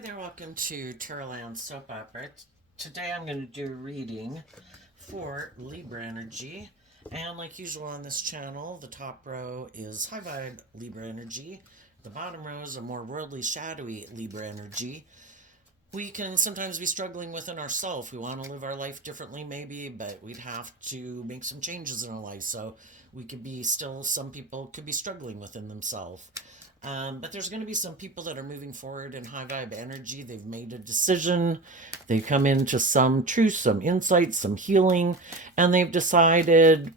Hi there, welcome to Terraland Soap Opera. Today I'm going to do a reading for Libra energy. And like usual on this channel, the top row is high vibe Libra energy. The bottom row is a more worldly, shadowy Libra energy. We can sometimes be struggling within ourselves. We want to live our life differently, maybe, but we'd have to make some changes in our life. So we could be still, some people could be struggling within themselves. But there's going to be some people that are moving forward in high vibe energy. They've made a decision. They've come into some truth, some insight, some healing, and they've decided,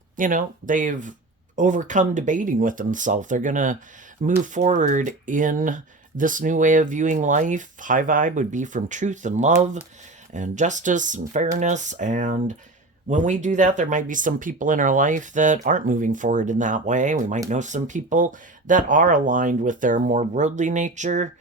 they've overcome debating with themselves. They're going to move forward in this new way of viewing life. High vibe would be from truth and love and justice and fairness. And when we do that, there might be some people in our life that aren't moving forward in that way. We might know some people that are aligned with their more worldly nature.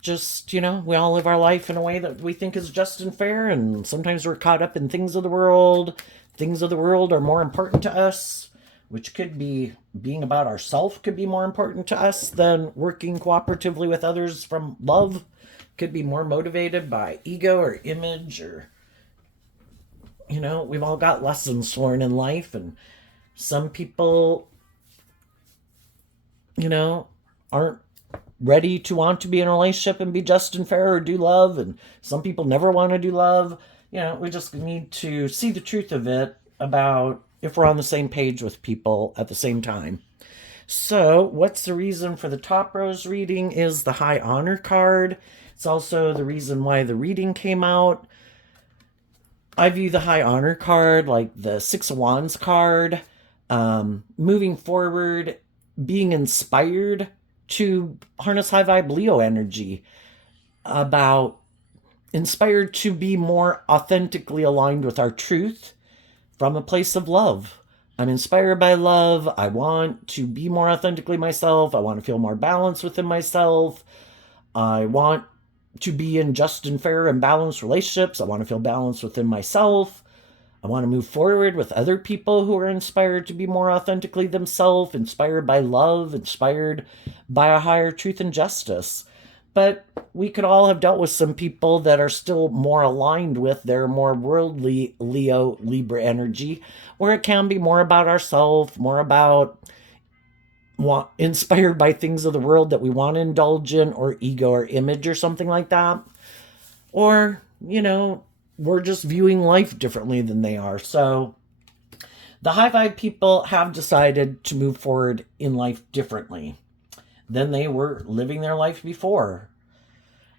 Just, we all live our life in a way that we think is just and fair, and sometimes we're caught up in things of the world. Things of the world are more important to us, which could be being about ourselves could be more important to us than working cooperatively with others from love. Could be more motivated by ego or image or we've all got lessons to learn in life, and some people, aren't ready to want to be in a relationship and be just and fair or do love, and some people never want to do love. We just need to see the truth of it about if we're on the same page with people at the same time. So, what's the reason for the top rose reading is the High Honor card. It's also the reason why the reading came out. I view the High Honor card like the Six of Wands card. Moving forward, being inspired to harness high vibe Leo energy, about inspired to be more authentically aligned with our truth from a place of love. I'm inspired by love. I want to be more authentically myself. I want to feel more balanced within myself. I want to be in just and fair and balanced relationships. I want to feel balanced within myself. I want to move forward with other people who are inspired to be more authentically themselves, inspired by love, inspired by a higher truth and justice. But we could all have dealt with some people that are still more aligned with their more worldly Leo, Libra energy, where it can be more about ourselves, more about inspired by things of the world that we want to indulge in, or ego or image or something like that. Or, we're just viewing life differently than they are. So the high vibe people have decided to move forward in life differently than they were living their life before.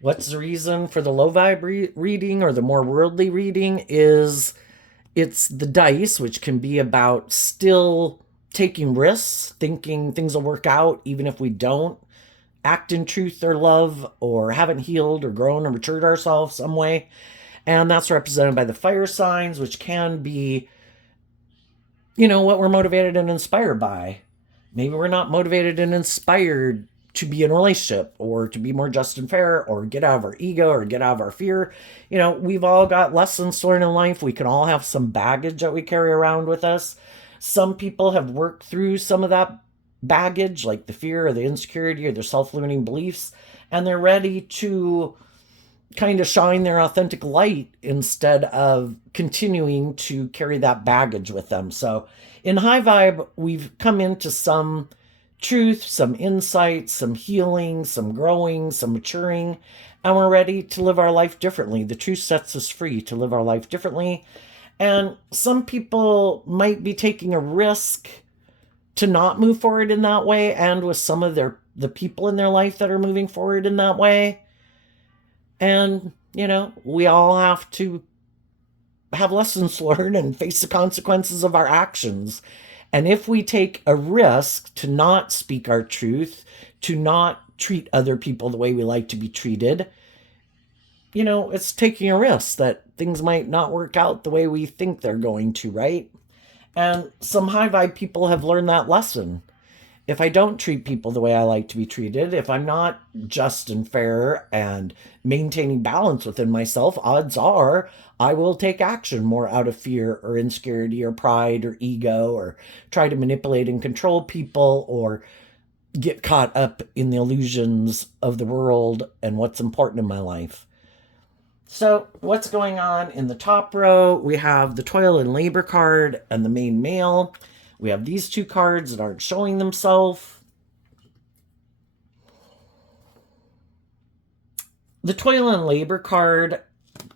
What's the reason for the low vibe reading or the more worldly reading is it's the dice, which can be about still taking risks, thinking things will work out even if we don't act in truth or love, or haven't healed or grown or matured ourselves some way. And that's represented by the fire signs, which can be, what we're motivated and inspired by. Maybe we're not motivated and inspired to be in a relationship or to be more just and fair or get out of our ego or get out of our fear. We've all got lessons to learn in life. We can all have some baggage that we carry around with us. Some people have worked through some of that baggage, like the fear or the insecurity or their self-limiting beliefs, and they're ready to kind of shine their authentic light instead of continuing to carry that baggage with them. So in high vibe, we've come into some truth, some insight, some healing, some growing, some maturing, and we're ready to live our life differently. The truth sets us free to live our life differently. And some people might be taking a risk to not move forward in that way, and with some of the people in their life that are moving forward in that way. And, we all have to have lessons learned and face the consequences of our actions. And if we take a risk to not speak our truth, to not treat other people the way we like to be treated, it's taking a risk that things might not work out the way we think they're going to, right? And some high vibe people have learned that lesson. If I don't treat people the way I like to be treated, if I'm not just and fair and maintaining balance within myself, odds are I will take action more out of fear or insecurity or pride or ego, or try to manipulate and control people, or get caught up in the illusions of the world and what's important in my life. So, what's going on in the top row? We have the toil and labor card and the main male. We have these two cards that aren't showing themselves. The toil and labor card,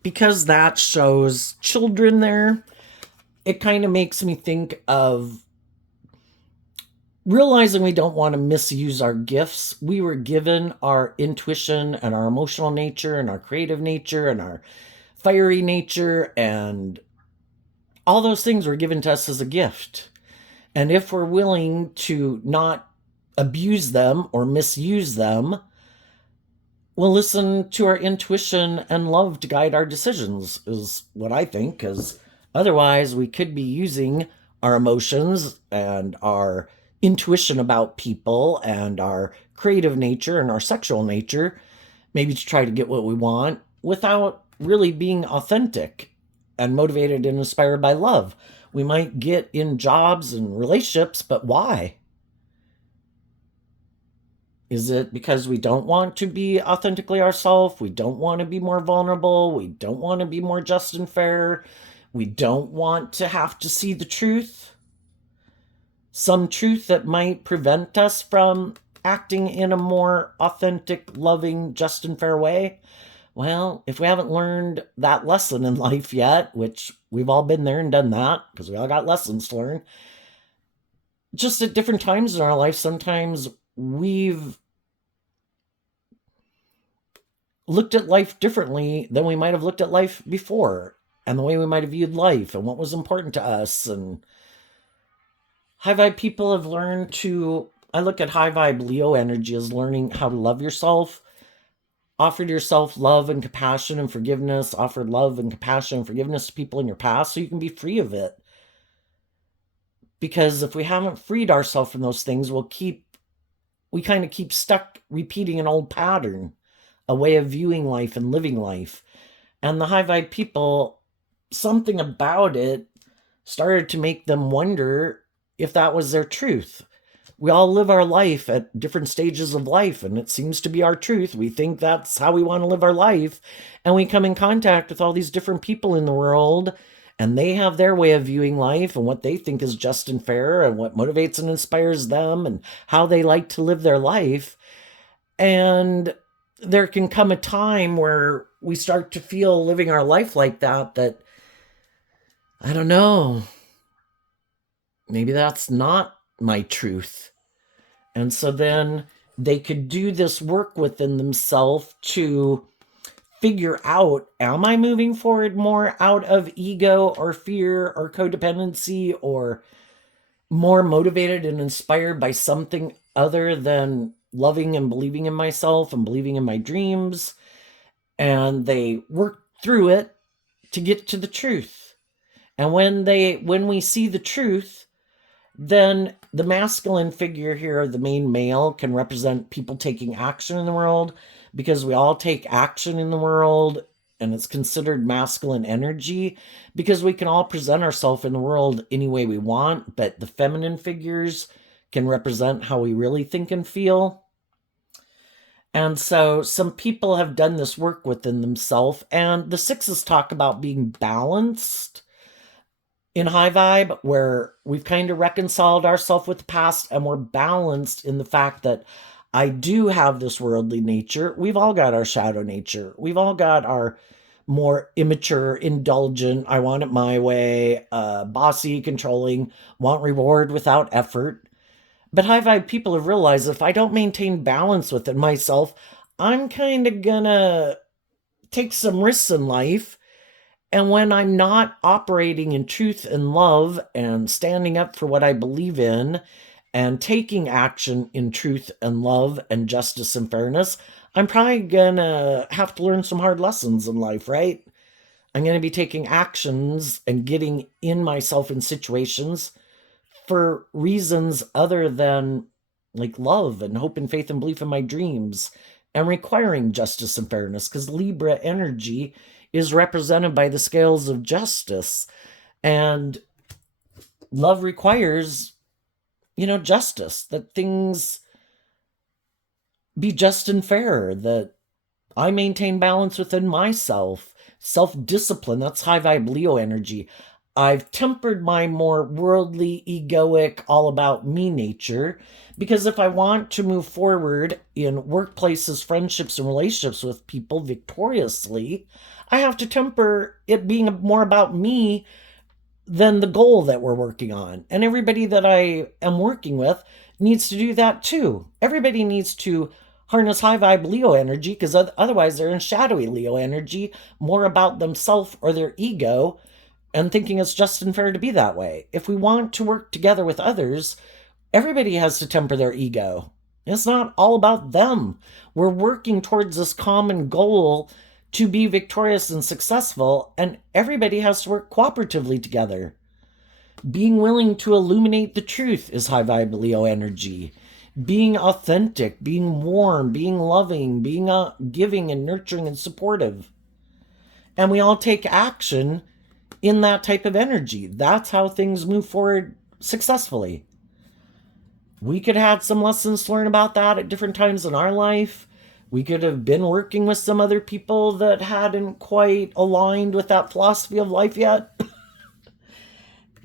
because that shows children there, it kind of makes me think of realizing we don't want to misuse our gifts. We were given our intuition and our emotional nature and our creative nature and our fiery nature, and all those things were given to us as a gift. And if we're willing to not abuse them or misuse them, we'll listen to our intuition and love to guide our decisions, is what I think, because otherwise we could be using our emotions and our intuition about people and our creative nature and our sexual nature, maybe to try to get what we want without really being authentic and motivated and inspired by love. We might get in jobs and relationships, but why? Is it because we don't want to be authentically ourselves? We don't want to be more vulnerable? We don't want to be more just and fair? We don't want to have to see the truth? Some truth that might prevent us from acting in a more authentic, loving, just and fair way? Well, if we haven't learned that lesson in life yet, which we've all been there and done that, because we all got lessons to learn, just at different times in our life, sometimes we've looked at life differently than we might have looked at life before, and the way we might have viewed life and what was important to us. And high vibe people have learned to, I look at high vibe Leo energy as learning how to love yourself. Offered yourself love and compassion and forgiveness, offered love and compassion and forgiveness to people in your past so you can be free of it. Because if we haven't freed ourselves from those things, we kind of keep stuck repeating an old pattern, a way of viewing life and living life. And the high vibe people, something about it started to make them wonder if that was their truth. We all live our life at different stages of life, and it seems to be our truth. We think that's how we want to live our life, and we come in contact with all these different people in the world, and they have their way of viewing life and what they think is just and fair and what motivates and inspires them and how they like to live their life. And there can come a time where we start to feel living our life like that I don't know, maybe that's not my truth. And so then they could do this work within themselves to figure out, am I moving forward more out of ego or fear or codependency, or more motivated and inspired by something other than loving and believing in myself and believing in my dreams? And they work through it to get to the truth. And when we see the truth, then the masculine figure here, the main male, can represent people taking action in the world, because we all take action in the world, and it's considered masculine energy because we can all present ourselves in the world any way we want, but the feminine figures can represent how we really think and feel. And so some people have done this work within themselves, and the sixes talk about being balanced in high vibe, where we've kind of reconciled ourselves with the past and we're balanced in the fact that I do have this worldly nature. We've all got our shadow nature. We've all got our more immature, indulgent, I want it my way, bossy, controlling, want reward without effort. But high vibe people have realized if I don't maintain balance within myself, I'm kind of gonna take some risks in life. And when I'm not operating in truth and love and standing up for what I believe in and taking action in truth and love and justice and fairness, I'm probably gonna have to learn some hard lessons in life, right? I'm gonna be taking actions and getting in myself in situations for reasons other than like love and hope and faith and belief in my dreams, and requiring justice and fairness, because Libra energy is represented by the scales of justice, and love requires, justice, that things be just and fair, that I maintain balance within myself, self discipline. That's high vibe Leo energy. I've tempered my more worldly, egoic, all about me nature, because if I want to move forward in workplaces, friendships, and relationships with people victoriously, I have to temper it being more about me than the goal that we're working on. And everybody that I am working with needs to do that too. Everybody needs to harness high vibe Leo energy, because otherwise they're in shadowy Leo energy, more about themselves or their ego, and thinking it's just and fair to be that way. If we want to work together with others, everybody has to temper their ego. It's not all about them. We're working towards this common goal to be victorious and successful, and everybody has to work cooperatively together. Being willing to illuminate the truth is high vibe Leo energy. Being authentic, being warm, being loving, being giving and nurturing and supportive. And we all take action in that type of energy. That's how things move forward successfully. We could have some lessons to learn about that at different times in our life. We could have been working with some other people that hadn't quite aligned with that philosophy of life yet.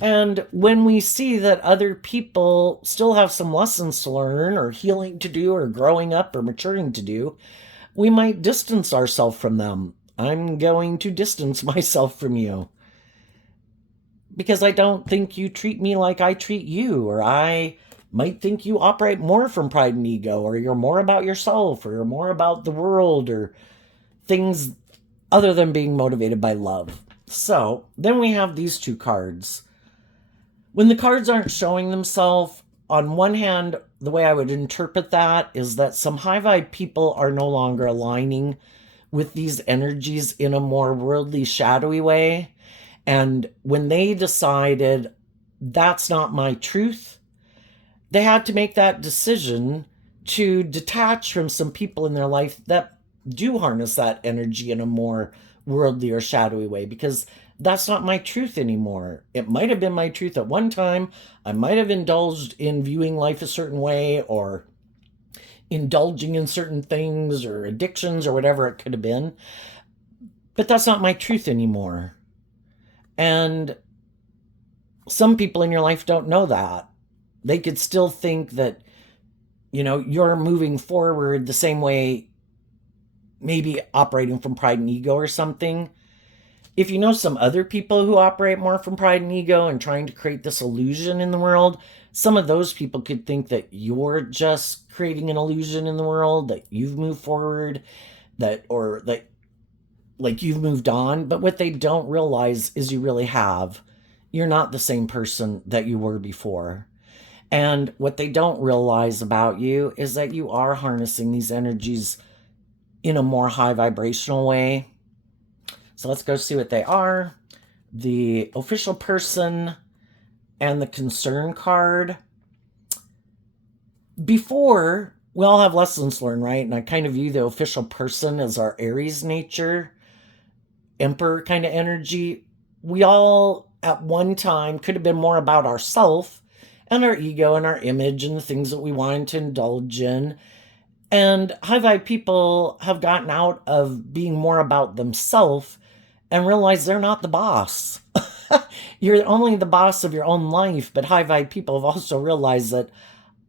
And when we see that other people still have some lessons to learn, or healing to do, or growing up, or maturing to do, we might distance ourselves from them. I'm going to distance myself from you, because I don't think you treat me like I treat you, or I might think you operate more from pride and ego, or you're more about yourself, or you're more about the world, or things other than being motivated by love. So then we have these two cards. When the cards aren't showing themselves, on one hand, the way I would interpret that is that some high vibe people are no longer aligning with these energies in a more worldly, shadowy way. And when they decided that's not my truth, they had to make that decision to detach from some people in their life that do harness that energy in a more worldly or shadowy way, because that's not my truth anymore. It might have been my truth at one time. I might have indulged in viewing life a certain way, or indulging in certain things or addictions or whatever it could have been. But that's not my truth anymore. And some people in your life don't know that. They could still think that, you're moving forward the same way, maybe operating from pride and ego or something. If you know some other people who operate more from pride and ego and trying to create this illusion in the world, some of those people could think that you're just creating an illusion in the world, that you've moved forward, that like you've moved on. But what they don't realize is you really have. You're not the same person that you were before. And what they don't realize about you is that you are harnessing these energies in a more high vibrational way. So let's go see what they are. The official person and the concern card. Before, we all have lessons learned, right? And I kind of view the official person as our Aries nature, Emperor kind of energy. We all, at one time, could have been more about ourself and our ego and our image and the things that we wanted to indulge in. And high vibe people have gotten out of being more about themselves and realize they're not the boss. You're only the boss of your own life. But high vibe people have also realized that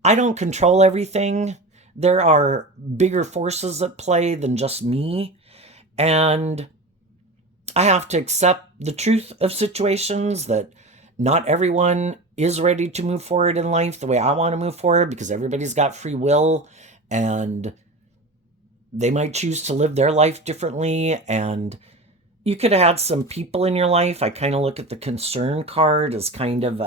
I don't control everything. There are bigger forces at play than just me. And I have to accept the truth of situations, that not everyone is ready to move forward in life the way I want to move forward, because everybody's got free will and they might choose to live their life differently. And you could have had some people in your life. I kind of look at the concern card as kind of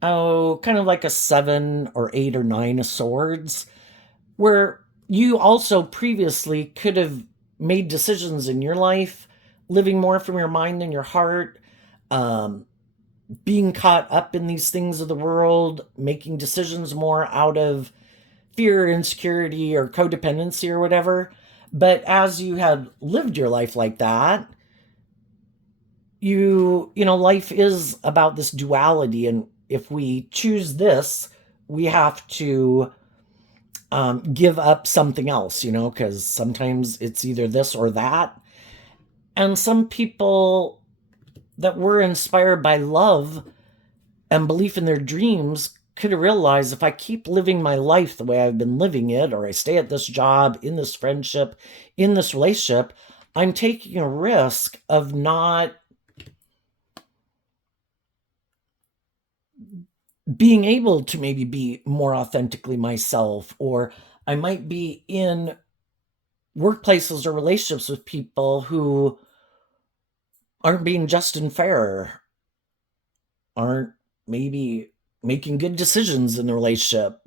like a 7 or 8 or 9 of swords, where you also previously could have made decisions in your life, living more from your mind than your heart, being caught up in these things of the world, making decisions more out of fear, insecurity, or codependency or whatever. But as you have lived your life like that, life is about this duality. And if we choose this, we have to give up something else, because sometimes it's either this or that. And some people that were inspired by love and belief in their dreams could have realized, if I keep living my life the way I've been living it, or I stay at this job, in this friendship, in this relationship, I'm taking a risk of not being able to maybe be more authentically myself, or I might be in workplaces or relationships with people who aren't being just and fair, aren't maybe making good decisions in the relationship.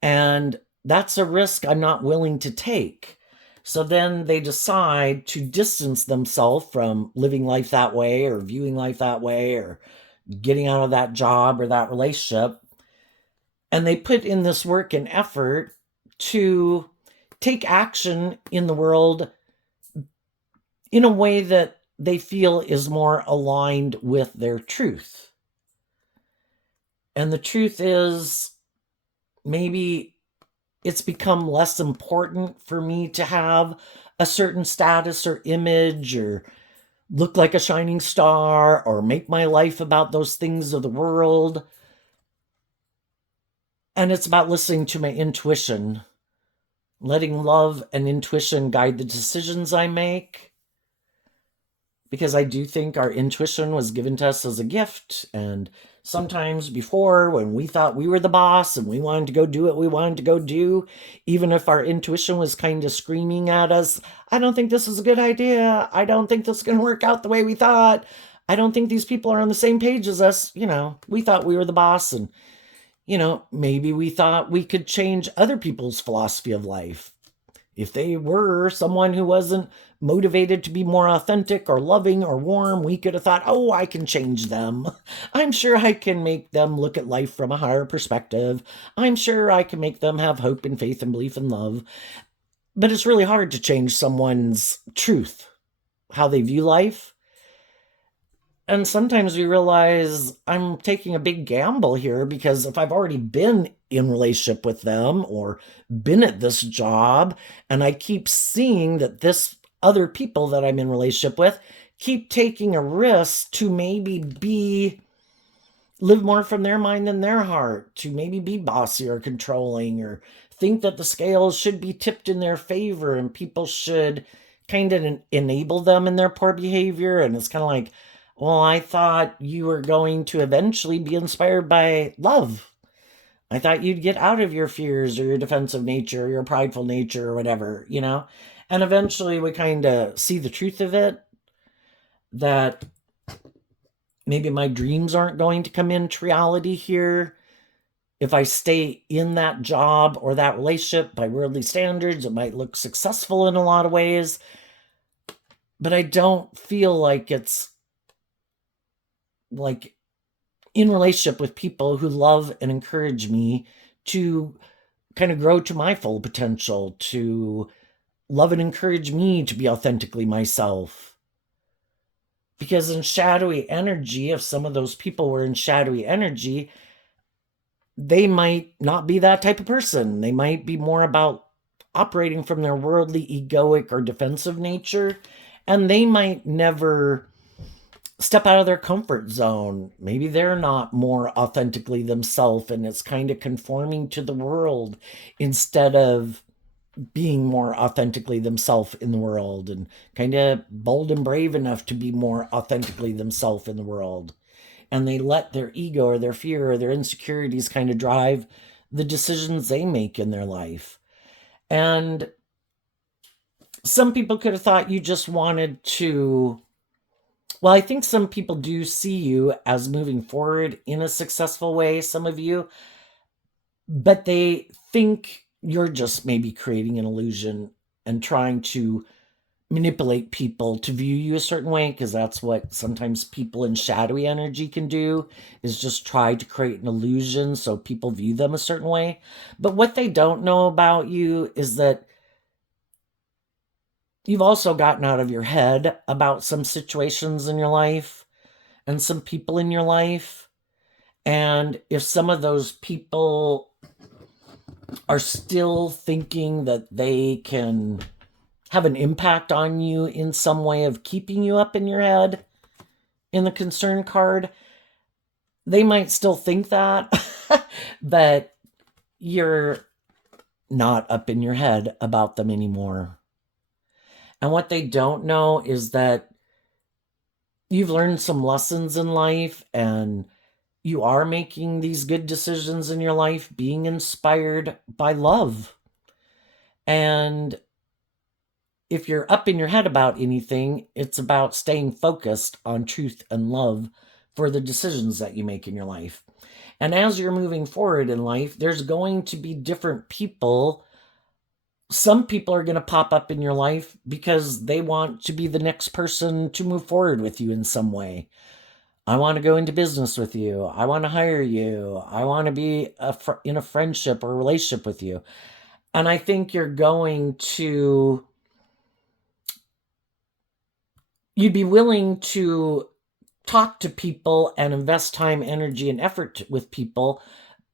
And that's a risk I'm not willing to take. So then they decide to distance themselves from living life that way, or viewing life that way, or getting out of that job or that relationship. And they put in this work and effort to take action in the world in a way that they feel is more aligned with their truth. And the truth is, maybe it's become less important for me to have a certain status or image, or look like a shining star, or make my life about those things of the world. And it's about listening to my intuition, letting love and intuition guide the decisions I make. Because I do think our intuition was given to us as a gift. And sometimes before, when we thought we were the boss and we wanted to go do what we wanted to go do, even if our intuition was kind of screaming at us, I don't think this is a good idea. I don't think this is going to work out the way we thought. I don't think these people are on the same page as us. We thought we were the boss, and, maybe we thought we could change other people's philosophy of life. If they were someone who wasn't motivated to be more authentic or loving or warm, we could have thought, oh, I can change them. I'm sure I can make them look at life from a higher perspective. I'm sure I can make them have hope and faith and belief and love. But it's really hard to change someone's truth, how they view life. And sometimes we realize I'm taking a big gamble here, because if I've already been in relationship with them or been at this job, and I keep seeing that this other people that I'm in relationship with keep taking a risk to maybe live more from their mind than their heart, to maybe be bossy or controlling, or think that the scales should be tipped in their favor and people should kind of enable them in their poor behavior. And it's kind of like, well, I thought you were going to eventually be inspired by love. I thought you'd get out of your fears or your defensive nature or your prideful nature or whatever, And eventually we kind of see the truth of it, that maybe my dreams aren't going to come into reality here. If I stay in that job or that relationship, by worldly standards, it might look successful in a lot of ways, but I don't feel like it's like in relationship with people who love and encourage me to kind of grow to my full potential, to love and encourage me to be authentically myself. Because in shadowy energy, if some of those people were in shadowy energy, they might not be that type of person. They might be more about operating from their worldly, egoic, or defensive nature, and they might never step out of their comfort zone. Maybe they're not more authentically themselves, and it's kind of conforming to the world instead of being more authentically themselves in the world, and kind of bold and brave enough to be more authentically themselves in the world. And they let their ego or their fear or their insecurities kind of drive the decisions they make in their life. And some people could have thought you just wanted to, well, I think some people do see you as moving forward in a successful way, some of you, but they think you're just maybe creating an illusion and trying to manipulate people to view you a certain way, because that's what sometimes people in shadowy energy can do, is just try to create an illusion so people view them a certain way. But what they don't know about you is that you've also gotten out of your head about some situations in your life and some people in your life. And if some of those people are still thinking that they can have an impact on you in some way of keeping you up in your head in the concern card, they might still think that, but you're not up in your head about them anymore. And what they don't know is that you've learned some lessons in life and you are making these good decisions in your life, being inspired by love. And if you're up in your head about anything, it's about staying focused on truth and love for the decisions that you make in your life. And as you're moving forward in life, there's going to be different people. Some people are going to pop up in your life because they want to be the next person to move forward with you in some way. I want to go into business with you. I want to hire you. I want to be in a friendship or relationship with you. And I think you'd be willing to talk to people and invest time, energy, and effort with people.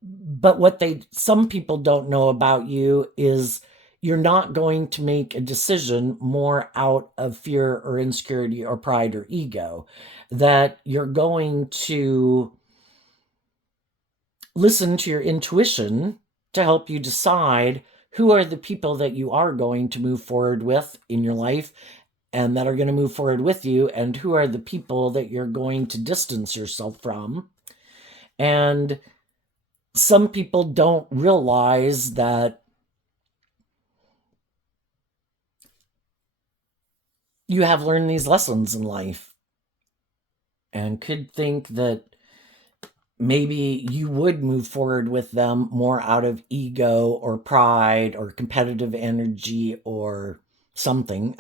But what some people don't know about you is you're not going to make a decision more out of fear or insecurity or pride or ego, that you're going to listen to your intuition to help you decide who are the people that you are going to move forward with in your life and that are going to move forward with you, and who are the people that you're going to distance yourself from. And some people don't realize that you have learned these lessons in life and could think that maybe you would move forward with them more out of ego or pride or competitive energy or something.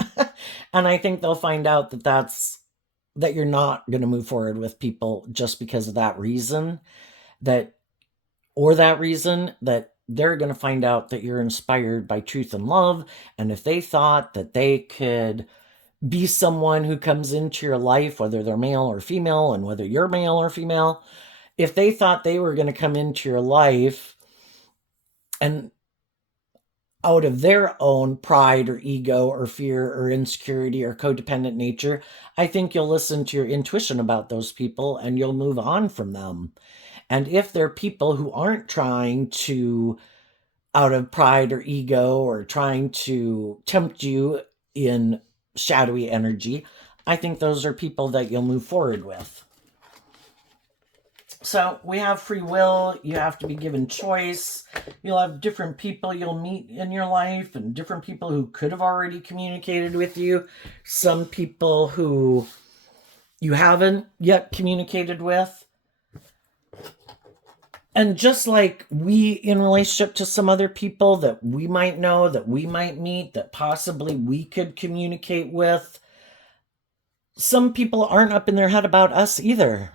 And I think they'll find out that you're not going to move forward with people just because of that reason, that they're going to find out that you're inspired by truth and love. And if they thought that they could be someone who comes into your life, whether they're male or female, and whether you're male or female, if they thought they were going to come into your life and out of their own pride or ego or fear or insecurity or codependent nature, I think you'll listen to your intuition about those people and you'll move on from them. And if they're people who aren't trying to, out of pride or ego, or trying to tempt you in shadowy energy, I think those are people that you'll move forward with. So we have free will. You have to be given choice. You'll have different people you'll meet in your life and different people who could have already communicated with you. Some people who you haven't yet communicated with. And just like we, in relationship to some other people that we might know, that we might meet, that possibly we could communicate with, some people aren't up in their head about us either.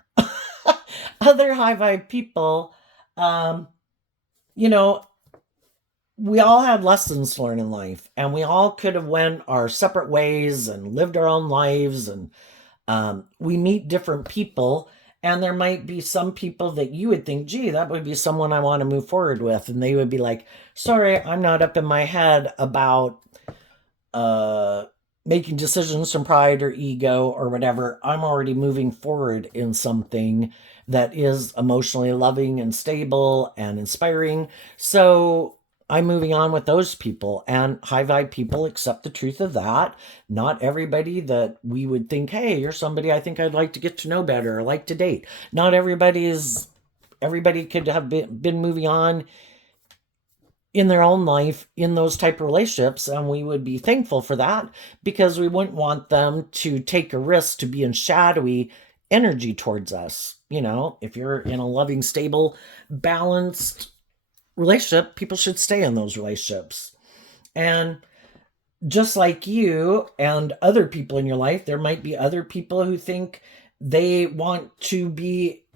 Other high vibe people, you know, we all had lessons to learn in life, and we all could have went our separate ways and lived our own lives, and we meet different people, and there might be some people that you would think, gee, that would be someone I want to move forward with, and they would be like, sorry, I'm not up in my head about making decisions from pride or ego or whatever. I'm already moving forward in something that is emotionally loving and stable and inspiring. So I'm moving on with those people, and high vibe people accept the truth of that. Not everybody that we would think, hey, you're somebody I think I'd like to get to know better or like to date. Not everybody could have been moving on in their own life in those type of relationships, and we would be thankful for that, because we wouldn't want them to take a risk to be in shadowy energy towards us. You know, if you're in a loving, stable, balanced relationship, people should stay in those relationships. And just like you and other people in your life, there might be other people who think they want to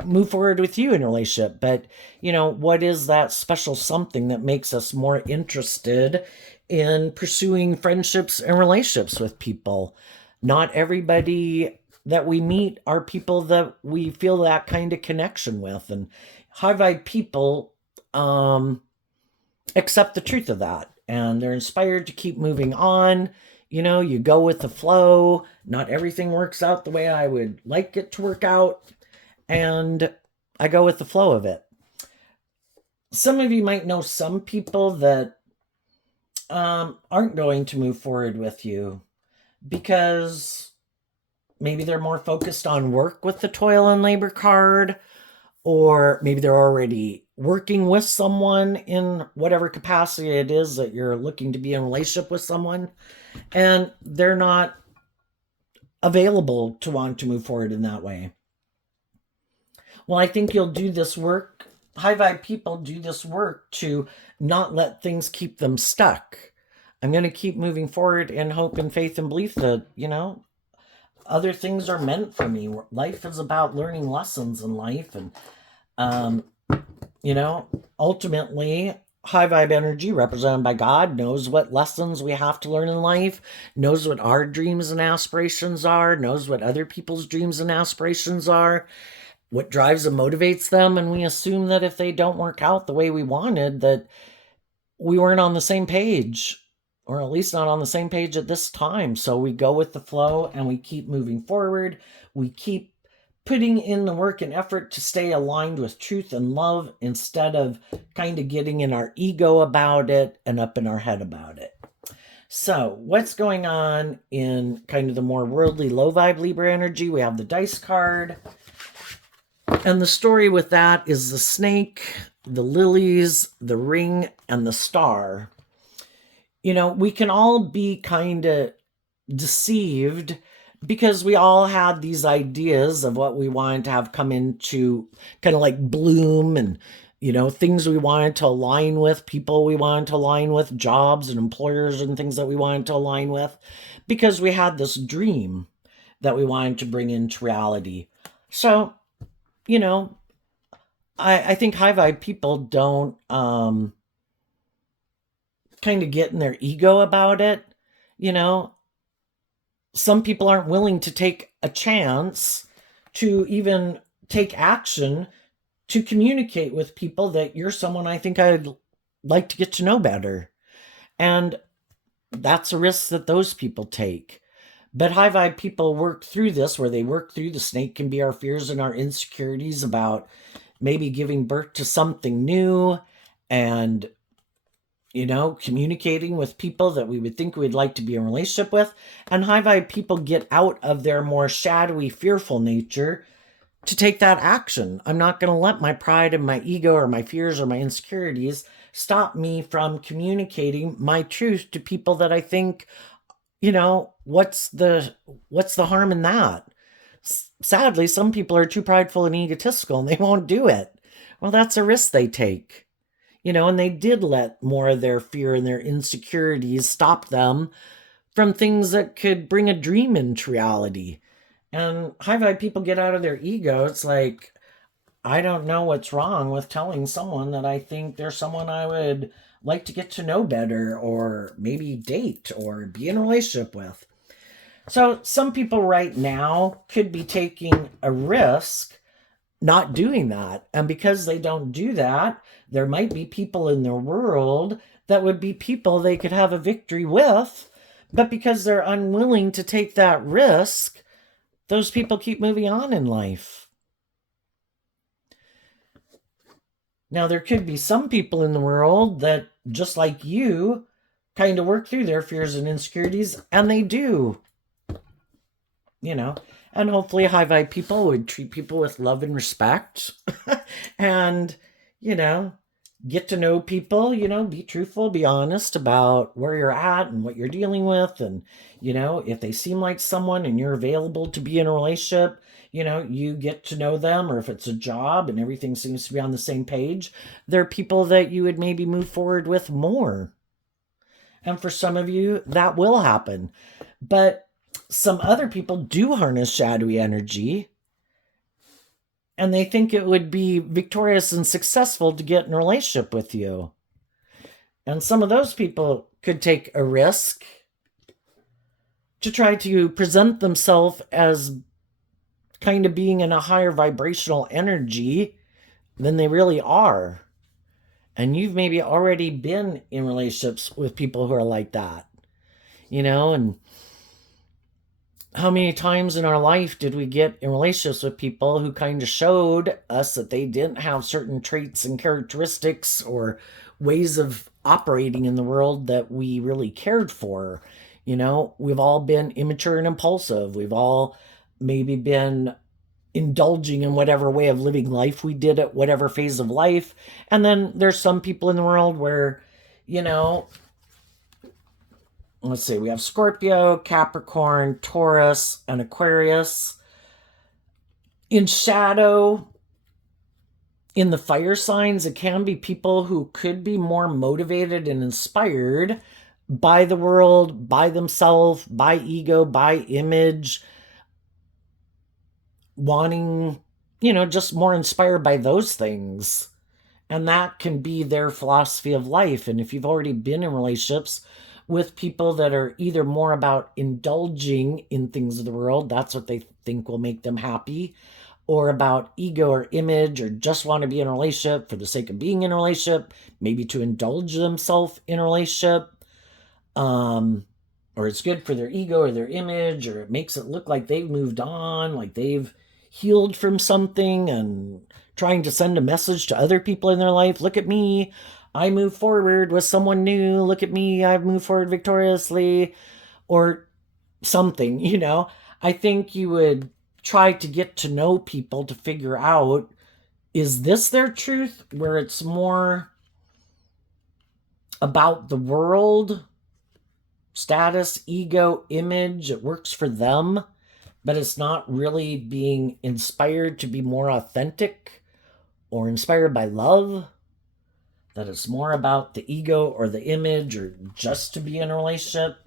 move forward with you in a relationship. But, you know, what is that special something that makes us more interested in pursuing friendships and relationships with people? Not everybody that we meet are people that we feel that kind of connection with. And high vibe people, accept the truth of that. And they're inspired to keep moving on. You go with the flow. Not everything works out the way I would like it to work out. And I go with the flow of it. Some of you might know some people that aren't going to move forward with you because maybe they're more focused on work with the toil and labor card, or maybe they're already working with someone in whatever capacity it is that you're looking to be in a relationship with someone, and they're not available to want to move forward in that way. Well, I think you'll do this work. High vibe people do this work to not let things keep them stuck. I'm going to keep moving forward in hope and faith and belief that, other things are meant for me. Life is about learning lessons in life. And, um, ultimately, high vibe energy represented by God knows what lessons we have to learn in life, knows what our dreams and aspirations are, knows what other people's dreams and aspirations are, what drives and motivates them. And we assume that if they don't work out the way we wanted, that we weren't on the same page, or at least not on the same page at this time. So we go with the flow and we keep moving forward. We keep putting in the work and effort to stay aligned with truth and love instead of kind of getting in our ego about it and up in our head about it. So what's going on in kind of the more worldly low vibe Libra energy? We have the dice card. And the story with that is the snake, the lilies, the ring, and the star. We can all be kind of deceived because we all had these ideas of what we wanted to have come into kind of like bloom, and things we wanted to align with, people we wanted to align with, jobs and employers and things that we wanted to align with, because we had this dream that we wanted to bring into reality. So I think high vibe people don't kind of get in their ego about it. Some people aren't willing to take a chance to even take action to communicate with people that you're someone I think I'd like to get to know better. And that's a risk that those people take. But high vibe people work through this, where they work through the snake can be our fears and our insecurities about maybe giving birth to something new, and communicating with people that we would think we'd like to be in a relationship with. And high vibe people get out of their more shadowy, fearful nature to take that action. I'm not going to let my pride and my ego or my fears or my insecurities stop me from communicating my truth to people that I think, what's the harm in that? Sadly, some people are too prideful and egotistical and they won't do it. Well, that's a risk they take. And they did let more of their fear and their insecurities stop them from things that could bring a dream into reality. And high vibe people get out of their ego. It's like, I don't know what's wrong with telling someone that I think they're someone I would like to get to know better, or maybe date or be in a relationship with. So some people right now could be taking a risk not doing that. And because they don't do that, there might be people in their world that would be people they could have a victory with. But because they're unwilling to take that risk, those people keep moving on in life. Now, there could be some people in the world that, just like you, kind of work through their fears and insecurities, and they do. And hopefully high vibe people would treat people with love and respect and, get to know people, be truthful, be honest about where you're at and what you're dealing with. And, if they seem like someone and you're available to be in a relationship, you get to know them, or if it's a job and everything seems to be on the same page, they're people that you would maybe move forward with more. And for some of you, that will happen. But some other people do harness shadowy energy, and they think it would be victorious and successful to get in a relationship with you. And some of those people could take a risk to try to present themselves as kind of being in a higher vibrational energy than they really are. And you've maybe already been in relationships with people who are like that, and how many times in our life did we get in relationships with people who kind of showed us that they didn't have certain traits and characteristics or ways of operating in the world that we really cared for? We've all been immature and impulsive. We've all maybe been indulging in whatever way of living life we did at whatever phase of life. And then there's some people in the world where, you know, let's see, we have Scorpio, Capricorn, Taurus, and Aquarius. In shadow, in the fire signs, it can be people who could be more motivated and inspired by the world, by themselves, by ego, by image, wanting, just more inspired by those things. And that can be their philosophy of life. And if you've already been in relationships with people that are either more about indulging in things of the world, that's what they think will make them happy, or about ego or image, or just want to be in a relationship for the sake of being in a relationship, maybe to indulge themselves in a relationship, or it's good for their ego or their image, or it makes it look like they've moved on, like they've healed from something, and trying to send a message to other people in their life. Look at me, I move forward with someone new. Look at me, I've moved forward victoriously, or something. I think you would try to get to know people to figure out, is this their truth, where it's more about the world, status, ego, image, it works for them, but it's not really being inspired to be more authentic or inspired by love, that it's more about the ego or the image, or just to be in a relationship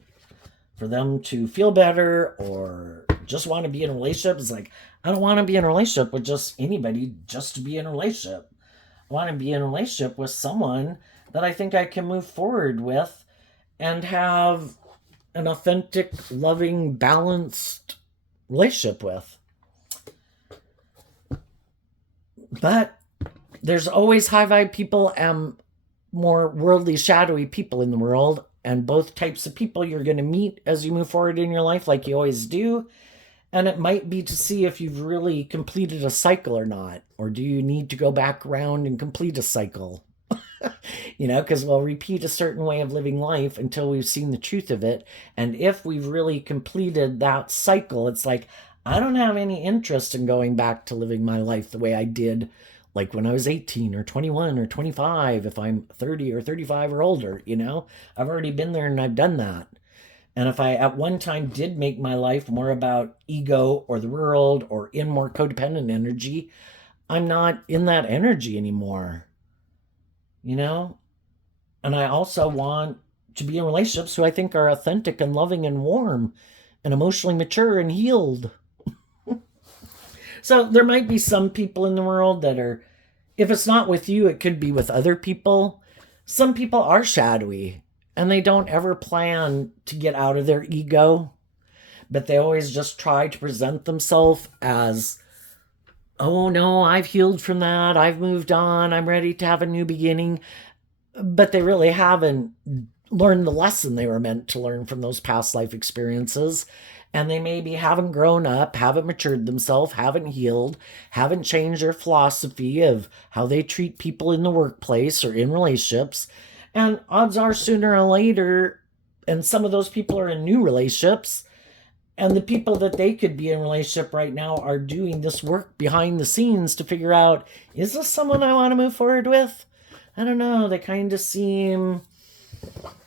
for them to feel better, or just want to be in a relationship. It's like, I don't want to be in a relationship with just anybody just to be in a relationship. I want to be in a relationship with someone that I think I can move forward with and have an authentic, loving, balanced relationship with. But there's always high vibe people and more worldly, shadowy people in the world. And both types of people you're going to meet as you move forward in your life, like you always do. And it might be to see if you've really completed a cycle or not. Or do you need to go back around and complete a cycle? Because we'll repeat a certain way of living life until we've seen the truth of it. And if we've really completed that cycle, it's like, I don't have any interest in going back to living my life the way I did, like when I was 18 or 21 or 25, if I'm 30 or 35 or older. I've already been there and I've done that. And if I at one time did make my life more about ego or the world, or in more codependent energy, I'm not in that energy anymore. And I also want to be in relationships who I think are authentic and loving and warm and emotionally mature and healed. So there might be some people in the world that are, if it's not with you, it could be with other people. Some people are shadowy and they don't ever plan to get out of their ego, but they always just try to present themselves as, oh no, I've healed from that, I've moved on, I'm ready to have a new beginning. But they really haven't learned the lesson they were meant to learn from those past life experiences. And they maybe haven't grown up, haven't matured themselves, haven't healed, haven't changed their philosophy of how they treat people in the workplace or in relationships. And odds are, sooner or later, and some of those people are in new relationships, and the people that they could be in a relationship right now are doing this work behind the scenes to figure out, is this someone I want to move forward with? I don't know. They kind of seem,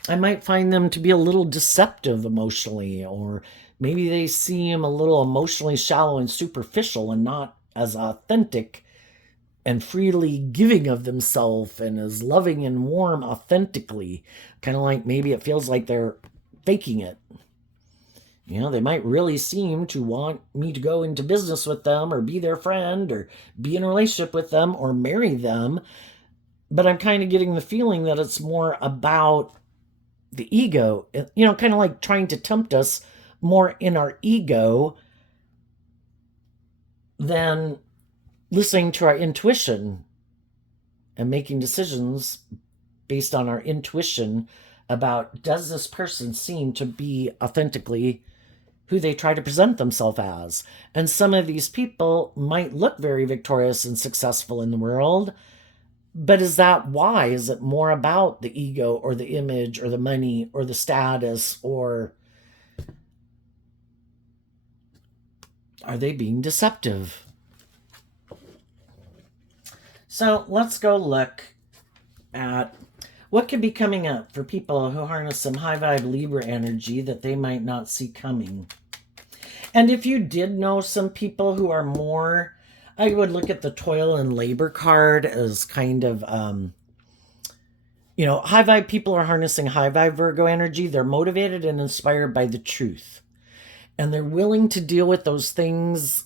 I might find them to be a little deceptive emotionally, or maybe they seem a little emotionally shallow and superficial and not as authentic and freely giving of themselves and as loving and warm authentically. Kind of like maybe it feels like they're faking it. They might really seem to want me to go into business with them, or be their friend, or be in a relationship with them, or marry them. But I'm kind of getting the feeling that it's more about the ego, kind of like trying to tempt us more in our ego than listening to our intuition and making decisions based on our intuition about, does this person seem to be authentically who they try to present themselves as? And some of these people might look very victorious and successful in the world, but is that why? Is it more about the ego or the image or the money or the status, or are they being deceptive? So let's go look at what could be coming up for people who harness some high vibe Libra energy that they might not see coming. And if you did know some people who are more, I would look at the toil and labor card as kind of, high vibe people are harnessing high vibe Virgo energy. They're motivated and inspired by the truth. And they're willing to deal with those things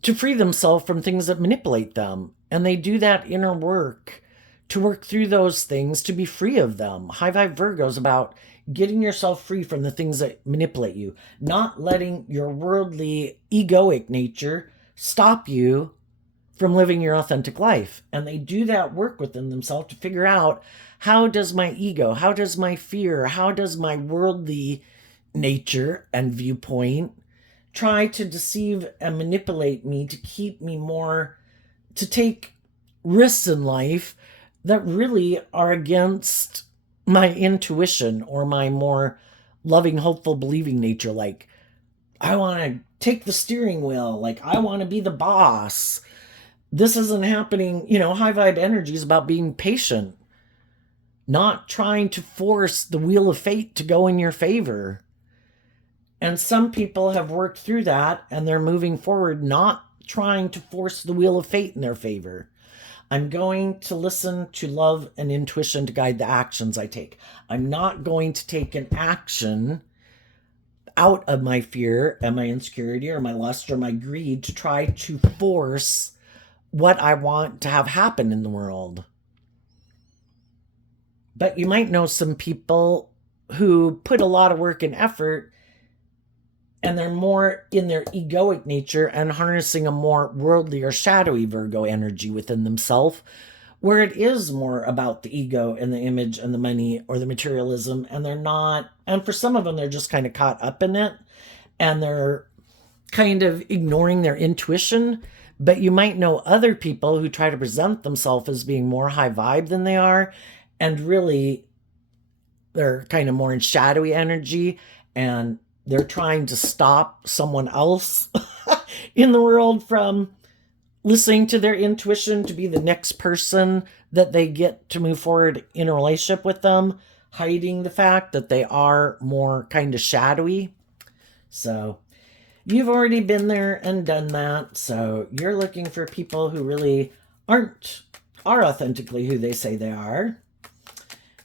to free themselves from things that manipulate them. And they do that inner work to work through those things, to be free of them. High vibe Virgo is about getting yourself free from the things that manipulate you, not letting your worldly, egoic nature stop you from living your authentic life. And they do that work within themselves to figure out, how does my ego, how does my fear, how does my worldly nature and viewpoint try to deceive and manipulate me to keep me more, to take risks in life that really are against my intuition or my more loving, hopeful, believing nature. Like, I want to take the steering wheel. Like, I want to be the boss. This isn't happening. High vibe energy is about being patient, not trying to force the wheel of fate to go in your favor. And some people have worked through that and they're moving forward, not trying to force the wheel of fate in their favor. I'm going to listen to love and intuition to guide the actions I take. I'm not going to take an action out of my fear and my insecurity or my lust or my greed to try to force what I want to have happen in the world. But you might know some people who put a lot of work and effort, and they're more in their egoic nature and harnessing a more worldly or shadowy Virgo energy within themselves, where it is more about the ego and the image and the money or the materialism. And they're not, and for some of them, they're just kind of caught up in it and they're kind of ignoring their intuition. But you might know other people who try to present themselves as being more high vibe than they are, and really they're kind of more in shadowy energy, and they're trying to stop someone else in the world from listening to their intuition to be the next person that they get to move forward in a relationship with them, hiding the fact that they are more kind of shadowy. So you've already been there and done that. So you're looking for people who really are authentically who they say they are.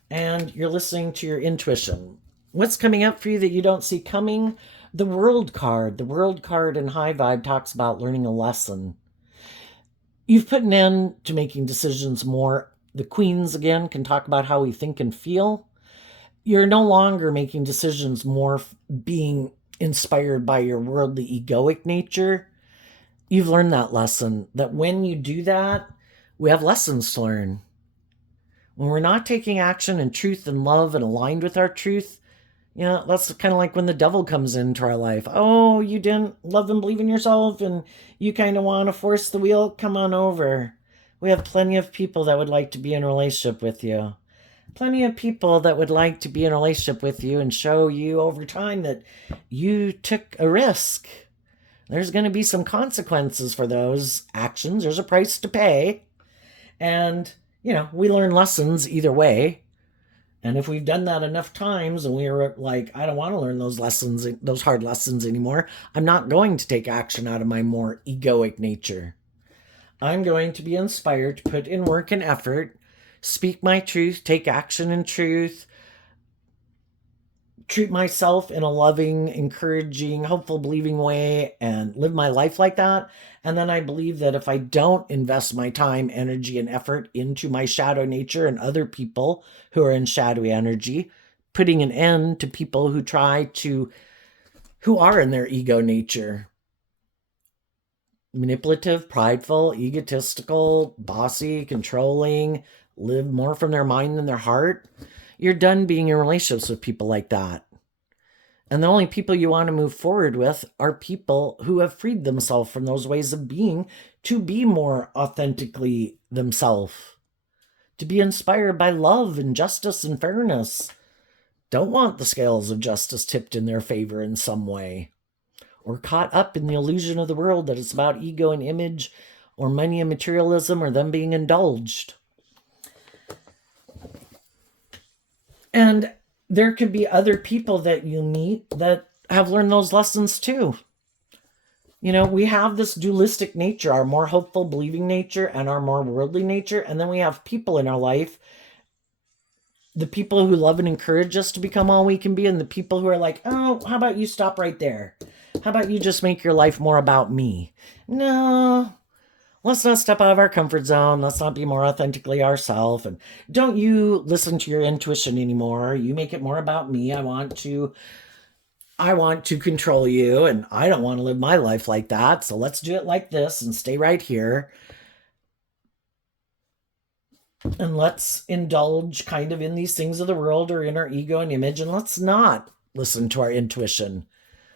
And you're listening to your intuition. What's coming up for you that you don't see coming? The World card. The World card in High Vibe talks about learning a lesson. You've put an end to making decisions more. The Queens, again, can talk about how we think and feel. You're no longer making decisions more being inspired by your worldly egoic nature. You've learned that lesson, that when you do that, we have lessons to learn. When we're not taking action in truth and love and aligned with our truth, that's kind of like when the devil comes into our life. Oh, you didn't love and believe in yourself and you kind of want to force the wheel. Come on over. We have plenty of people that would like to be in a relationship with you. Plenty of people that would like to be in a relationship with you and show you over time that you took a risk. There's going to be some consequences for those actions. There's a price to pay. And, we learn lessons either way. And if we've done that enough times and we were like, I don't want to learn those lessons, those hard lessons anymore, I'm not going to take action out of my more egoic nature. I'm going to be inspired to put in work and effort, speak my truth, take action in truth, treat myself in a loving, encouraging, hopeful, believing way, and live my life like that. And then I believe that if I don't invest my time, energy, and effort into my shadow nature and other people who are in shadowy energy, putting an end to people who are in their ego nature. manipulative, prideful, egotistical, bossy, controlling, live more from their mind than their heart, you're done being in relationships with people like that. And the only people you want to move forward with are people who have freed themselves from those ways of being to be more authentically themselves, to be inspired by love and justice and fairness. Don't want the scales of justice tipped in their favor in some way, or caught up in the illusion of the world that it's about ego and image, or money and materialism, or them being indulged. And there could be other people that you meet that have learned those lessons too. You know, we have this dualistic nature, our more hopeful, believing nature and our more worldly nature. And then we have people in our life, the people who love and encourage us to become all we can be, and the people who are like, oh, how about you stop right there? How about you just make your life more about me? No, let's not step out of our comfort zone. Let's not be more authentically ourselves. And don't you listen to your intuition anymore. You make it more about me. I want to control you, and I don't want to live my life like that. So let's do it like this and stay right here. And let's indulge kind of in these things of the world or in our ego and image, and let's not listen to our intuition.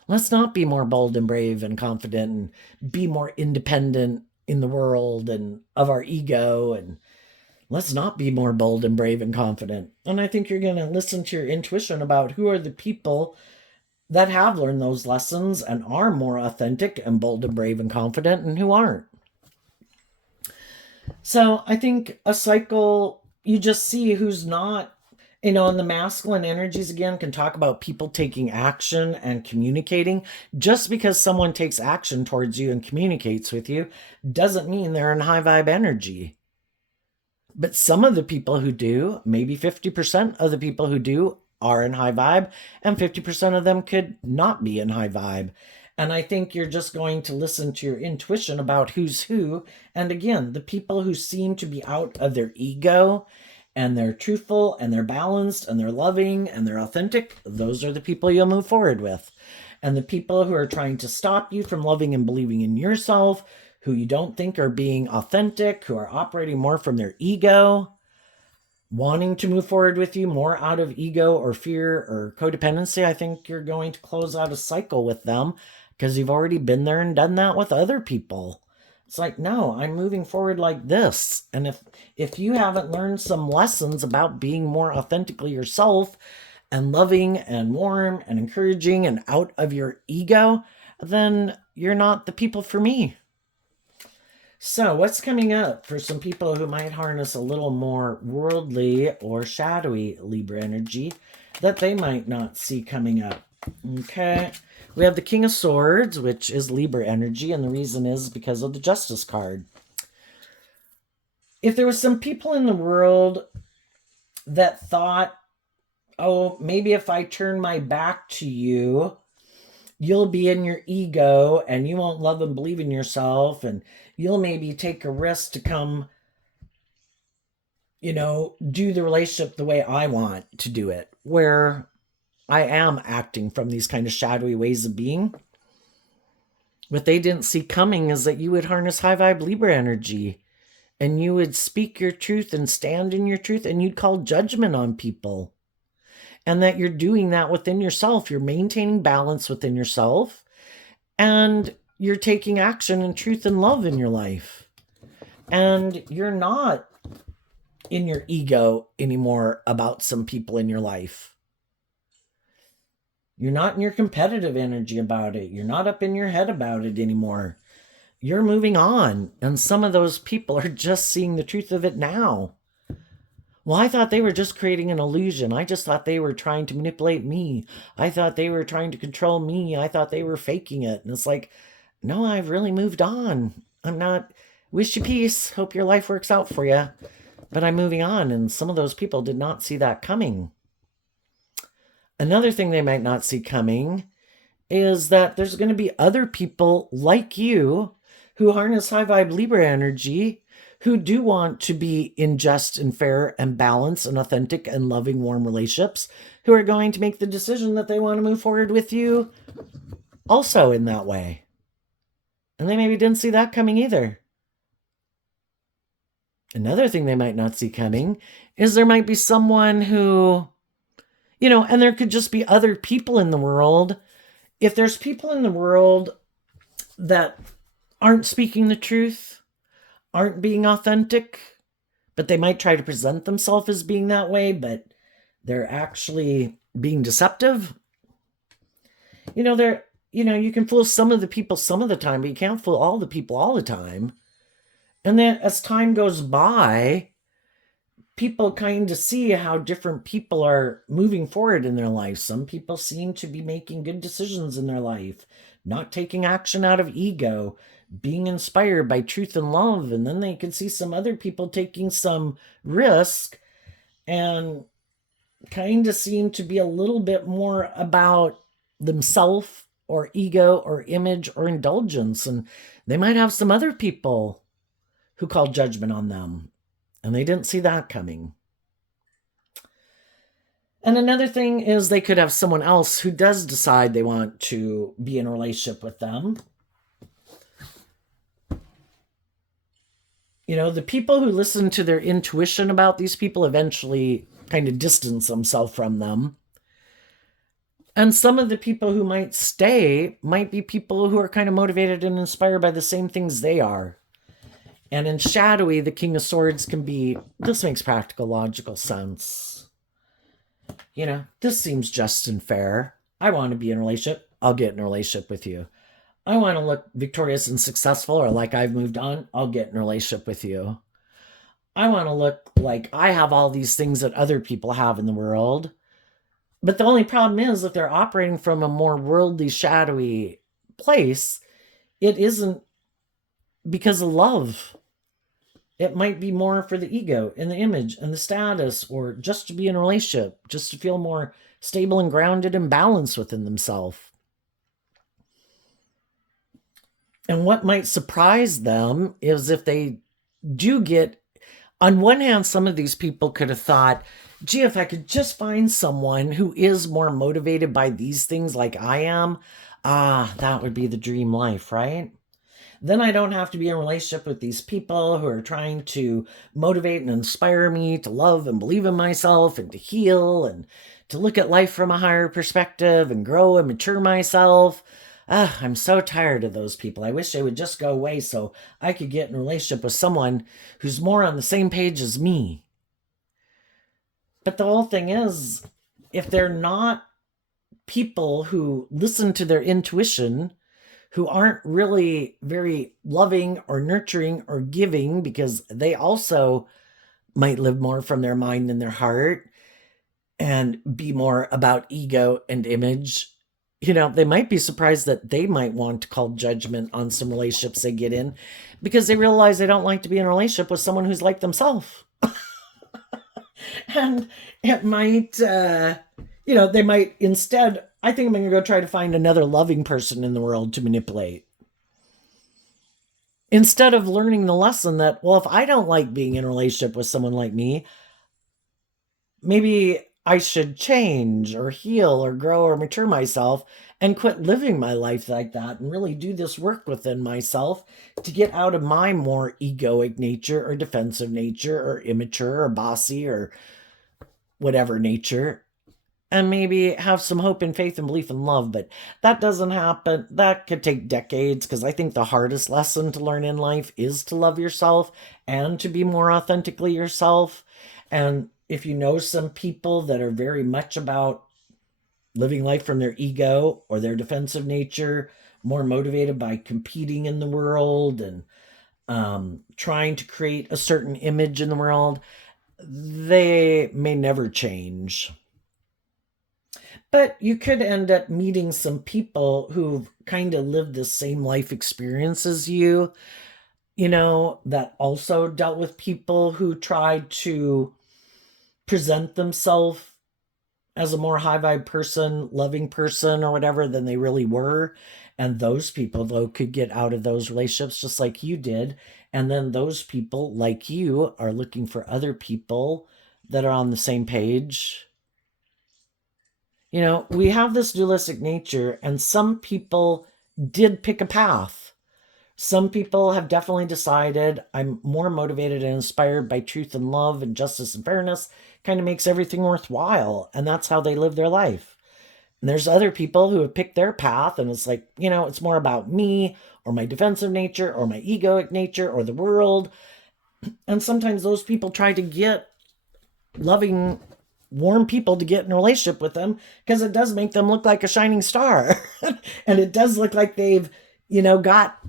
Let's not be more bold and brave and confident and be more independent in the world and of our ego, and let's not be more bold and brave and confident. And I think you're going to listen to your intuition about who are the people that have learned those lessons and are more authentic and bold and brave and confident, and who aren't. So I think a cycle, you just see who's not, and the masculine energies again can talk about people taking action and communicating. Just because someone takes action towards you and communicates with you doesn't mean they're in high vibe energy. But some of the people who do, maybe 50% of the people who do, are in high vibe, and 50% of them could not be in high vibe. And I think you're just going to listen to your intuition about who's who. And again, the people who seem to be out of their ego and they're truthful and they're balanced and they're loving and they're authentic, those are the people you'll move forward with. And the people who are trying to stop you from loving and believing in yourself, who you don't think are being authentic, who are operating more from their ego, wanting to move forward with you more out of ego or fear or codependency, I think you're going to close out a cycle with them because you've already been there and done that with other people. It's like, no, I'm moving forward like this. And if you haven't learned some lessons about being more authentically yourself and loving and warm and encouraging and out of your ego, then you're not the people for me. So what's coming up for some people who might harness a little more worldly or shadowy Libra energy that they might not see coming up? Okay. We have the King of Swords, which is Libra energy, and the reason is because of the Justice card. If there was some people in the world that thought, oh, maybe if I turn my back to you, you'll be in your ego and you won't love and believe in yourself, and you'll maybe take a risk to come, do the relationship the way I want to do it, where I am acting from these kind of shadowy ways of being. What they didn't see coming is that you would harness high vibe Libra energy and you would speak your truth and stand in your truth, and you'd call judgment on people. And that you're doing that within yourself. You're maintaining balance within yourself, and you're taking action and truth and love in your life. And you're not in your ego anymore about some people in your life. You're not in your competitive energy about it. You're not up in your head about it anymore. You're moving on. And some of those people are just seeing the truth of it now. Well, I thought they were just creating an illusion. I just thought they were trying to manipulate me. I thought they were trying to control me. I thought they were faking it. And it's like, no, I've really moved on. I'm not, wish you peace. Hope your life works out for you. But I'm moving on. And some of those people did not see that coming. Another thing they might not see coming is that there's going to be other people like you who harness high vibe Libra energy, who do want to be in just and fair and balanced and authentic and loving, warm relationships, who are going to make the decision that they want to move forward with you also in that way. And they maybe didn't see that coming either. Another thing they might not see coming is there might be someone who, and there could just be other people in the world. If there's people in the world that aren't speaking the truth, aren't being authentic, but they might try to present themselves as being that way, but they're actually being deceptive. They're, you can fool some of the people some of the time, but you can't fool all the people all the time. And then as time goes by, people kind of see how different people are moving forward in their life. Some people seem to be making good decisions in their life, not taking action out of ego, being inspired by truth and love. And then they can see some other people taking some risk and kind of seem to be a little bit more about themselves or ego or image or indulgence. And they might have some other people who call judgment on them, and they didn't see that coming. And another thing is they could have someone else who does decide they want to be in a relationship with them. The people who listen to their intuition about these people eventually kind of distance themselves from them. And some of the people who might stay might be people who are kind of motivated and inspired by the same things they are. And in shadowy, the King of Swords can be, this makes practical, logical sense. This seems just and fair. I want to be in a relationship. I'll get in a relationship with you. I want to look victorious and successful, or like I've moved on. I'll get in a relationship with you. I want to look like I have all these things that other people have in the world. But the only problem is if they're operating from a more worldly, shadowy place, it isn't because of love. It might be more for the ego and the image and the status, or just to be in a relationship, just to feel more stable and grounded and balanced within themselves. And what might surprise them is if they do get, on one hand, some of these people could have thought, gee, if I could just find someone who is more motivated by these things like I am, that would be the dream life, right? Then I don't have to be in a relationship with these people who are trying to motivate and inspire me to love and believe in myself and to heal and to look at life from a higher perspective and grow and mature myself. I'm so tired of those people. I wish they would just go away so I could get in a relationship with someone who's more on the same page as me. But the whole thing is, if they're not people who listen to their intuition, who aren't really very loving or nurturing or giving, because they also might live more from their mind and their heart and be more about ego and image, they might be surprised that they might want to call judgment on some relationships they get in because they realize they don't like to be in a relationship with someone who's like themselves. And it might, they might instead, I think I'm going to go try to find another loving person in the world to manipulate. Instead of learning the lesson that, well, if I don't like being in a relationship with someone like me, maybe I should change or heal or grow or mature myself and quit living my life like that and really do this work within myself to get out of my more egoic nature or defensive nature or immature or bossy or whatever nature, and maybe have some hope and faith and belief and love. But that doesn't happen. That could take decades, because I think the hardest lesson to learn in life is to love yourself and to be more authentically yourself. And if you know some people that are very much about living life from their ego or their defensive nature, more motivated by competing in the world and trying to create a certain image in the world, they may never change. But you could end up meeting some people who've kind of lived the same life experience as you, that also dealt with people who tried to present themselves as a more high vibe person, loving person, or whatever than they really were. And those people, though, could get out of those relationships just like you did. And then those people, like you, are looking for other people that are on the same page. We have this dualistic nature, and some people did pick a path Some people have definitely decided I'm more motivated and inspired by truth and love and justice and fairness, kind of makes everything worthwhile. And that's how they live their life. And there's other people who have picked their path, and it's like, it's more about me or my defensive nature or my egoic nature or the world. And sometimes those people try to get loving, warm people to get in a relationship with them because it does make them look like a shining star. And it does look like they've, got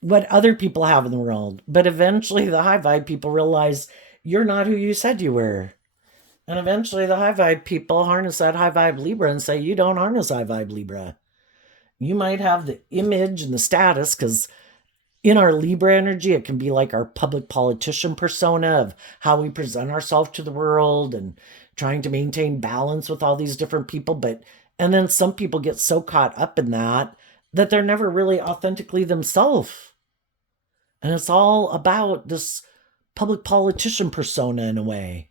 what other people have in the world. But eventually the high vibe people realize you're not who you said you were. And eventually the high vibe people harness that high vibe Libra and say, you don't harness high vibe Libra. You might have the image and the status, because in our Libra energy, it can be like our public politician persona of how we present ourselves to the world and trying to maintain balance with all these different people. And then some people get so caught up in that they're never really authentically themselves. And it's all about this public politician persona in a way,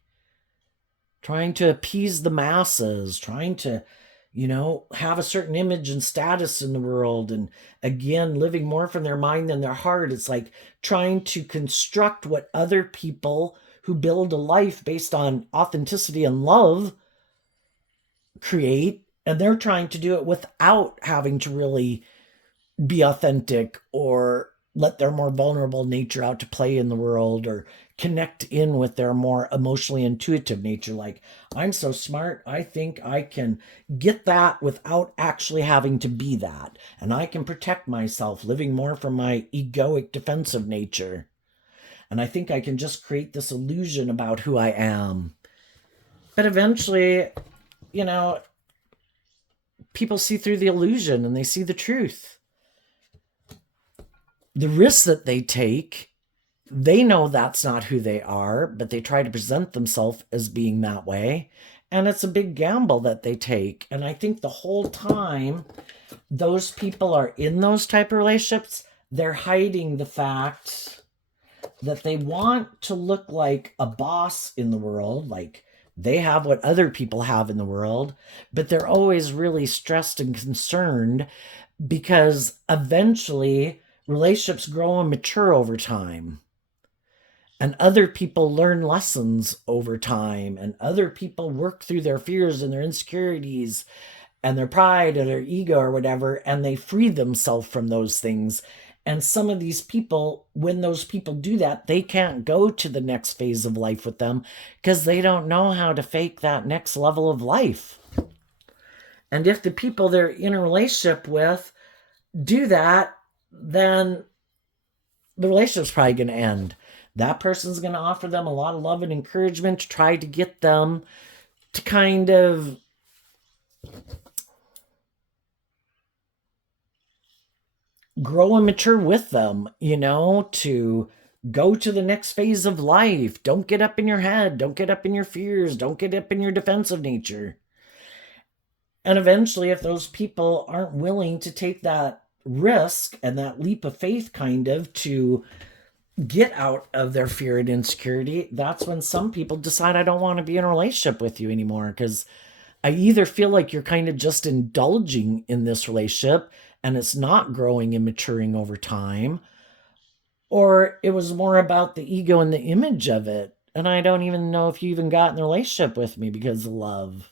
trying to appease the masses, trying to, have a certain image and status in the world. And again, living more from their mind than their heart. It's like trying to construct what other people who build a life based on authenticity and love create. And they're trying to do it without having to really be authentic or let their more vulnerable nature out to play in the world or connect in with their more emotionally intuitive nature. Like, I'm so smart, I think I can get that without actually having to be that. And I can protect myself living more from my egoic defensive nature. And I think I can just create this illusion about who I am. But eventually, people see through the illusion and they see the truth. The risks that they take, they know that's not who they are, but they try to present themselves as being that way. And it's a big gamble that they take. And I think the whole time those people are in those type of relationships, they're hiding the fact that they want to look like a boss in the world, like they have what other people have in the world, but they're always really stressed and concerned because eventually relationships grow and mature over time. And other people learn lessons over time. And other people work through their fears and their insecurities and their pride or their ego or whatever. And they free themselves from those things. And some of these people, when those people do that, they can't go to the next phase of life with them because they don't know how to fake that next level of life. And if the people they're in a relationship with do that, then the relationship's probably going to end. That person's going to offer them a lot of love and encouragement to try to get them to kind of grow and mature with them, to go to the next phase of life. Don't get up in your head. Don't get up in your fears. Don't get up in your defensive nature. And eventually, if those people aren't willing to take that risk and that leap of faith kind of to get out of their fear and insecurity, that's when some people decide, I don't want to be in a relationship with you anymore because I either feel like you're kind of just indulging in this relationship and it's not growing and maturing over time, or it was more about the ego and the image of it. And I don't even know if you even got in the relationship with me because of love.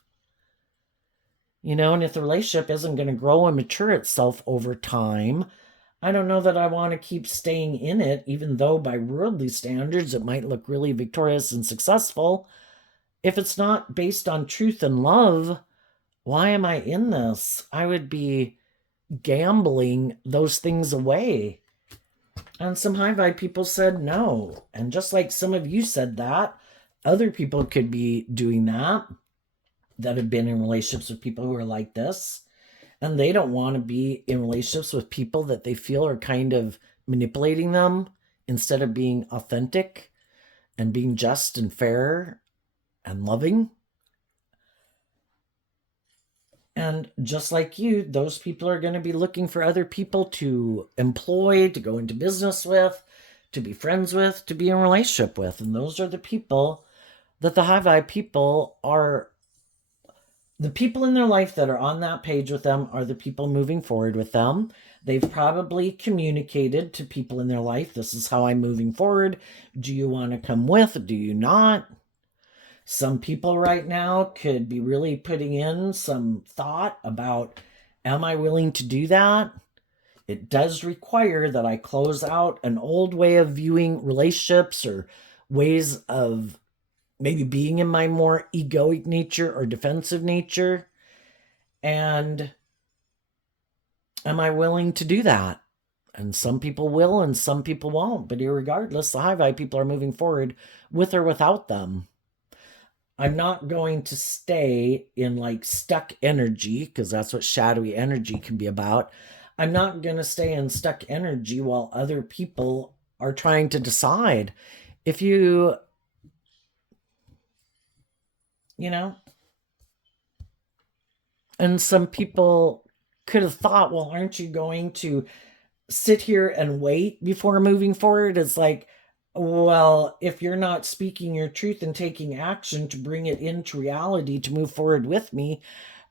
And if the relationship isn't going to grow and mature itself over time, I don't know that I want to keep staying in it, even though by worldly standards it might look really victorious and successful. If it's not based on truth and love, why am I in this? I would be gambling those things away. And some high vibe people said no. And just like some of you said that, other people could be doing that have been in relationships with people who are like this. And they don't want to be in relationships with people that they feel are kind of manipulating them instead of being authentic and being just and fair and loving. And just like you, those people are going to be looking for other people to employ, to go into business with, to be friends with, to be in a relationship with. And those are the people that the high vibe people are. The people in their life that are on that page with them are the people moving forward with them. They've probably communicated to people in their life, this is how I'm moving forward. Do you want to come with? Do you not? Some people right now could be really putting in some thought about, am I willing to do that? It does require that I close out an old way of viewing relationships or ways of maybe being in my more egoic nature or defensive nature. And am I willing to do that? And some people will and some people won't. But irregardless, the high vibe people are moving forward with or without them. I'm not going to stay in like stuck energy, because that's what shadowy energy can be about. I'm not going to stay in stuck energy while other people are trying to decide. If you know, and some people could have thought, well, aren't you going to sit here and wait before moving forward? It's like, well, if you're not speaking your truth and taking action to bring it into reality to move forward with me,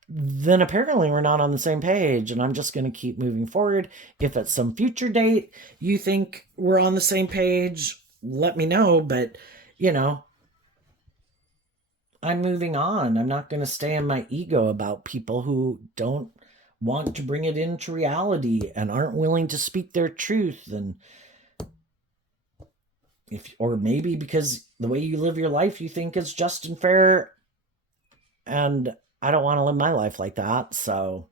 then apparently we're not on the same page, and I'm just going to keep moving forward. If at some future date you think we're on the same page, let me know. But, you know, I'm moving on. I'm not going to stay in my ego about people who don't want to bring it into reality and aren't willing to speak their truth. And if, or maybe because the way you live your life you think is just and fair, and I don't want to live my life like that. So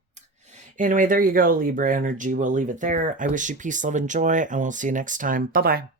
anyway, there you go, Libra energy. We'll leave it there. I wish you peace, love, and joy, and we'll see you next time. Bye bye.